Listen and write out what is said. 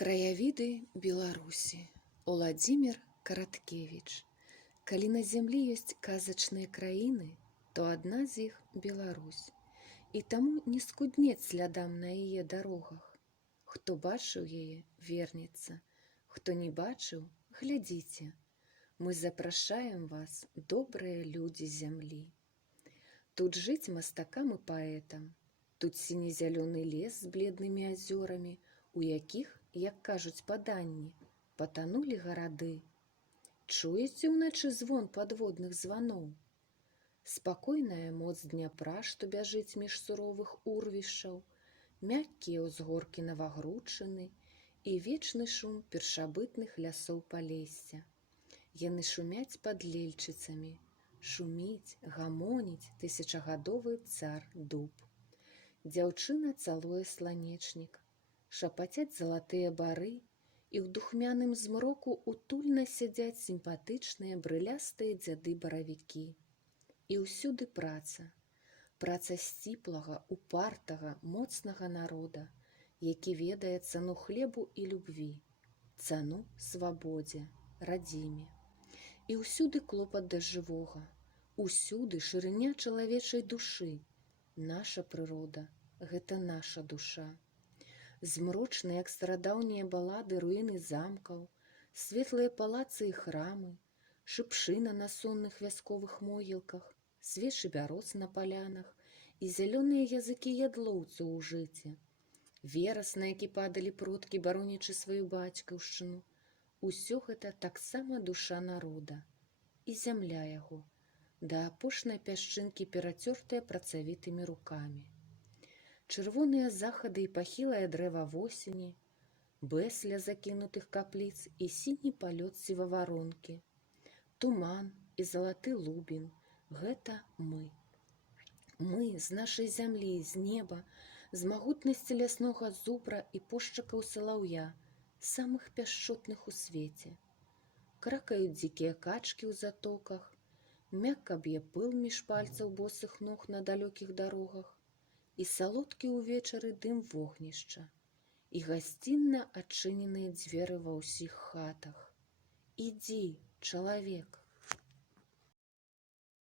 Краявіды Беларусі. Уладзімір Караткевіч. Калі на зямлі ёсць казачныя краіны, то адна з іх Беларусь. І таму не скуднець слядам на яе дарогах. Хто бачыў яе, вернецца. Хто не бачыў, глядзіце. Мы запрашаем вас, добрыя людзі зямлі. Тут жыць мастакам і паэтам. Тут сіне-зялёны лес з бледнымі азёрамі, у якіх, як кажуць паданні, патанулі гарады. Чуеце ўначы звон падводных званоў? Спакойная моц Дняпра, што бяжыць між суровых урвішчаў, мяккія ўзгоркі Навагрудчыны і вечны шум першабытных лясоў Палесся. Яны шумяць пад лельчыцамі, шуміць, гамоніць тысячагадовы цар дуб. Дзяўчына цалуе сланечнік, шапацяць залатыя бары, і ў духмяным змроку утульна сядзяць сімпатычныя брылястыя дзяды-баравікі. І ўсюды праца. Праца сціплага, упартага, моцнага народа, які ведае цану хлебу і любві, цану свабодзе, радзіме. І ўсюды клопат да жывога, усюды шырыня чалавечай душы. Наша прырода – гэта наша душа. Змрочныя, як старадаўнія балады, руіны замкаў, светлыя палацы і храмы, шыпшына на сонных вясковых могілках, свечы бяроз на палянах і зялёныя языкі ядлоўцаў у жыце. Верас, на які падалі продкі, баронячы сваю бацькаўшчыну. Усё гэта таксама душа народа. І зямля яго, да апошняй пясчынкі перацёртая працавітымі рукамі. Чырвоныя захады і пахілае дрэва восені, бэсля закінутых капліц і сіні палёт сіваваронкі. Туман і залаты лубін – гэта мы. Мы з нашай зямлі, з неба, з магутнасці ляснога зубра і пошчакаў салаўя, самых пяшчотных у свеце. Кракаюць дзікія качкі ў затоках, мякка б'е пыл між пальцаў босых ног на далёкіх дарогах, і салодкі ўвечары дым вогнішча, і гасцінна адчыненыя дзверы ва ўсіх хатах. Ідзі, чалавек!